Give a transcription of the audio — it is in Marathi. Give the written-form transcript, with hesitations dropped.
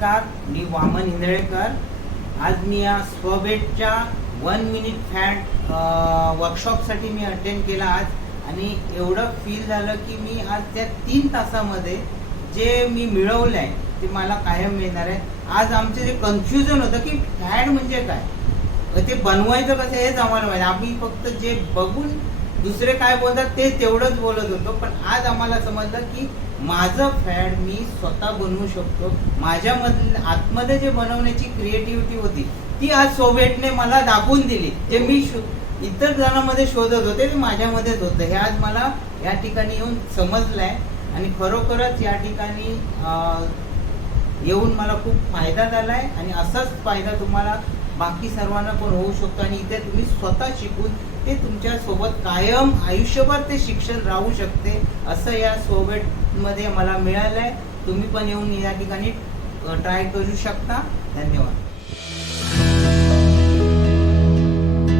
नमस्कार, मी वामन इंदळेकर. आज मी या स्वबेटच्या 1 मिनिट फॅट वर्कशॉपसाठी मी अटेंड केला आज, आणि एवढं फील झालं की मी आज त्या 3 तासामध्ये जे मी मिळवलं आहे ते मला कायम मिळणार आहे. आज आमचे जे कन्फ्युजन होतं की फॅट म्हणजे काय, ते बनवायचं कसं हेच आम्हाला माहिती. आम्ही फक्त जे बघून दुसरे काय बोलतात ते तेवढंच बोलत होतो, पण आज आम्हाला समजलं की माझं फॅट मी स्वतः बनवू शकतो. माझ्यामधले आतमध्ये जे बनवण्याची क्रिएटिव्हिटी होती ती आज स्वबेटने मला दाखवून दिली. जे मी इतर जणांमध्ये शोधत होते ते माझ्यामध्येच होतं, हे आज मला या ठिकाणी येऊन समजलंय. आणि खरोखरच या ठिकाणी येऊन मला खूप फायदा झालाय, आणि असाच फायदा तुम्हाला बाकी सर्वांना पण होऊ शकतो. आणि इथे तुम्ही स्वतः शिकून ते तुमच्या सोबत कायम आयुष्यभर ते शिक्षण राहू शकते, असं या स्वबेटमध्ये मला मिळालंय. तुम्ही पण येऊन या ठिकाणी ट्राय करू शकता. धन्यवाद.